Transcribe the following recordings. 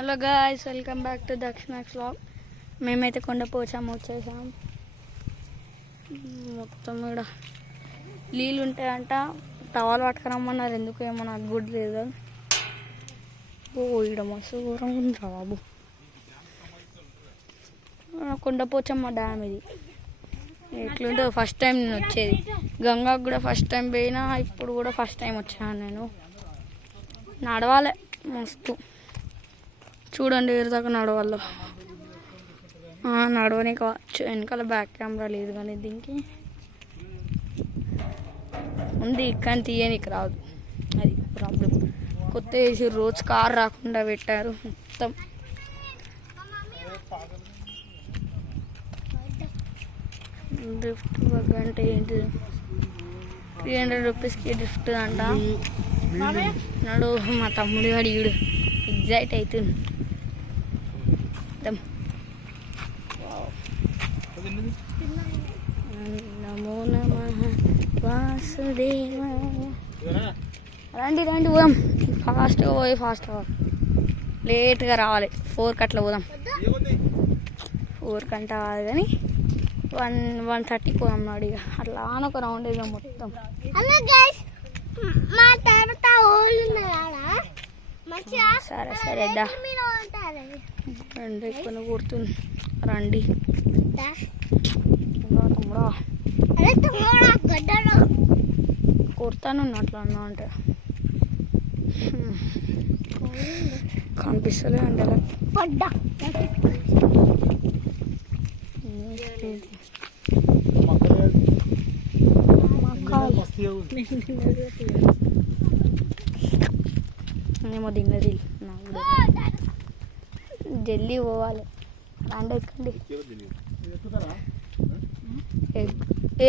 Hello guys, welcome back to దక్షిణాక్స్ vlog. మేమైతే కొండపోచమ్మ వచ్చేసాం. మొత్తం ఇక్కడ నీళ్ళు ఉంటాయంట. టవాలు పట్టుకురమ్మన్నారు, ఎందుకు ఏమో నాకు గుడ్ లేదు. ఓ ఇక్కడ మస్తు ఘోరంగా ఉందిరా బాబు. కొండపోచమ్మ డ్యామ్ ఇది. ఎట్లుంటే ఫస్ట్ టైం నేను వచ్చేది. గంగాకు కూడా ఫస్ట్ టైం పోయినా, ఇప్పుడు కూడా ఫస్ట్ టైం వచ్చాను నేను. నడవాలి మస్తు, చూడండి ఎరుదాకా నడవాళ్ళు. నడవనికి వెనకాల బ్యాక్ కెమెరా లేదు, కానీ దీనికి ఉంది కానీ తీయనికి రాదు, అది ప్రాబ్లం. కొత్త వేసి రోజు కార్ రాకుండా పెట్టారు మొత్తం. డ్రిఫ్ట్ బగ్ అంటే ఏంటిది? 300 రూపీస్కి డ్రిఫ్ట్ అంట. నాడు మా తమ్ముడు అడిగాడు, ఎగ్జైట్ అవుతుంది. నమో నమః వాసుదేవ. రండి రండి పోదాం, ఫాస్ట్గా పోయి ఫాస్ట్గా, లేట్గా రావాలి. 4కి అట్లా పోదాం. 4కి అంటే కాదు కానీ 1:30కి పోదాం. నాడు ఇక అట్లా ఒక రౌండ్ వేద్దాం మొత్తం. సరే సరే రండి, ఎక్కువ కూర్చుంది. రండి తమ్ముడా, కుర్తాను అట్లా అన్నా అంటే కనిపిస్తలే అంటే ఏమో తిన్నది. జల్దీ పోవాలి. రండి ఎక్కండి.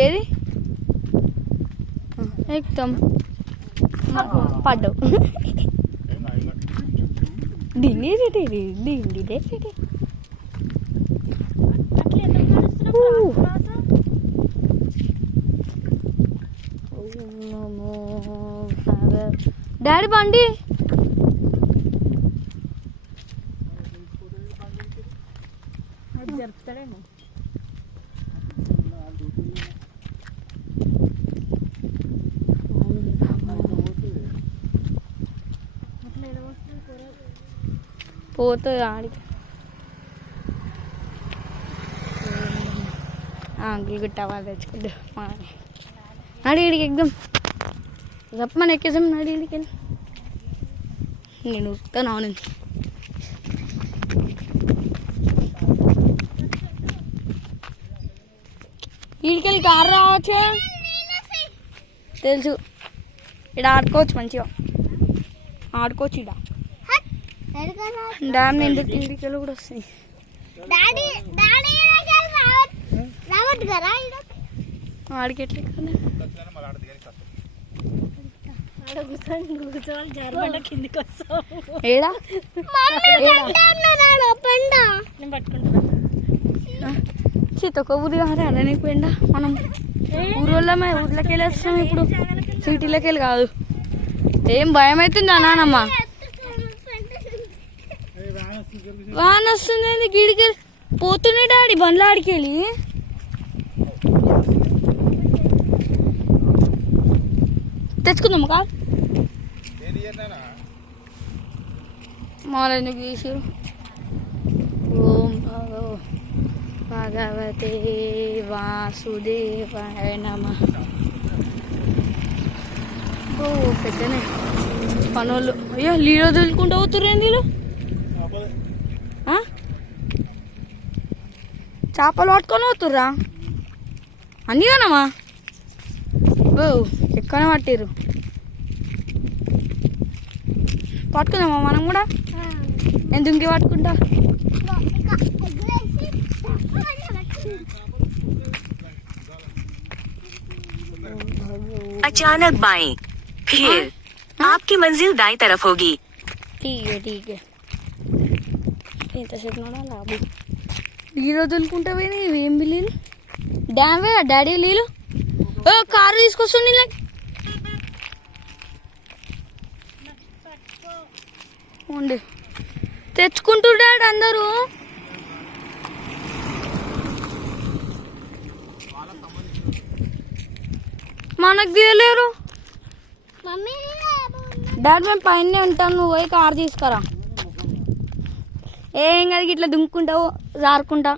ఏది ఎక్కుతాం? పడ్డావు. డిండి డాడీ బండి జరుపుతాడేమో. పోతుంది ఆడికి. అంకుల్ టవర్ తెచ్చుకుంటా నడిగిడికి ఎగ్దాం. చెప్పమని ఎక్కేసాం. నడిగిడికి వెళ్ళి నేను ఉరుకుతాను. అవును, వీడికెళ్ళి కారు రావచ్చు, తెలుసు. ఇక్కడ ఆడుకోవచ్చు, మంచిగా ఆడుకోవచ్చు. ఇక్కడ డ్యామ్ ఎందుకు వీడికెళ్ళి కూడా వస్తాయి. ఆడికి ఎట్లా ఏడా ఒక ఊరి కాదు అననికి పోయిండా. మనం ఊరోళ్ళమే, ఊర్లోకి వెళ్ళి వస్తాం. ఇప్పుడు సిటీలోకి వెళ్ళి కాదు. ఏం భయం అవుతుంది అన్నానమ్మా. వాన వస్తుంది, గిడికి పోతున్నాయి డాడీ బండ్ల ఆడికి వెళ్ళి. తెచ్చుకుందాం కాదు మాల ఎందుకు తీసారు. ఓం భగవతే వాసుదేవాయ నమః. ఓ పెద్దనే పనులు. అయ్యో నీళ్ళు వదులుకుంటూ అవుతుర్రే. నీళ్ళు చేపలు పట్టుకొని పోతుర్రా అన్నీగానమ్మా. ఓ ఎక్కువనే పట్టిర్రు. పట్టుకుందామా మనం కూడా? ఎందుకు పట్టుకుంటా. अचानक बाएं, फिर आपकी मंजिल दाएं तरफ होगी. ठीक है. ఇంతసేపు నడాలి. నీళ్ళు వదులుకుంటా పోయినా ఇవేం నీళ్ళు? డ్యామ్ వే డాడీ నీళ్ళు. కారు తీసుకొస్తుంది. ఉండి తెచ్చుకుంటున్నాడు అందరూ. మనకు తీయలేరు. డాడీ మేము పైన ఉంటాను, నువ్వు పోయి కారు తీసుకురా. ఏం కదా ఇట్లా దుంకుంటావు జారుకుంటా.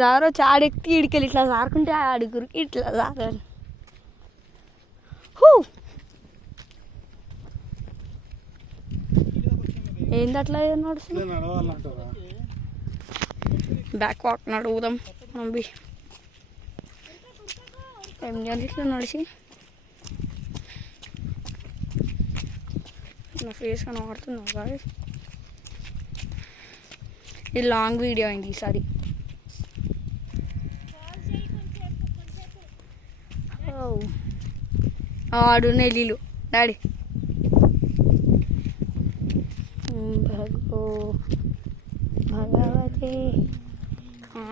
జారు చాడెక్కి ఇడికెళ్ళి ఇట్లా జారుకుంటే అడుగురికి ఇట్లా జారాలి. ఏంది అట్లా నడుస్తుంది? బ్యాక్ వాక్ నడుగుదాం నంబి. ఏం చేయాలి ఇట్లా నడిచి? నా ఫేస్ కనబడుతుందా గాయ్స్? ఇది లాంగ్ వీడియో అయింది ఈసారి. ఆడు నెల్లిలు డాడీ. భగో భగవతే.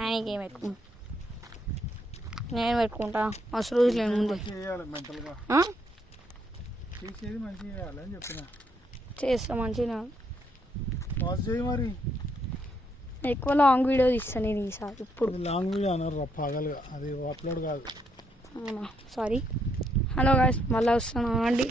ఆయనకేం ఎక్కువ నేను పెట్టుకుంటా. మస్తు రోజులు ముందు చేస్తా మంచిగా. ఎక్కువ లాంగ్ వీడియో తీస్తాను నేను ఈసారి. ఇప్పుడు లాంగ్ వీడియో అన్నారు పగలుగా, అది అప్లోడ్ కాదు. అవునా? సారీ. హలో గాయ్స్, మళ్ళీ వస్తాను అండి.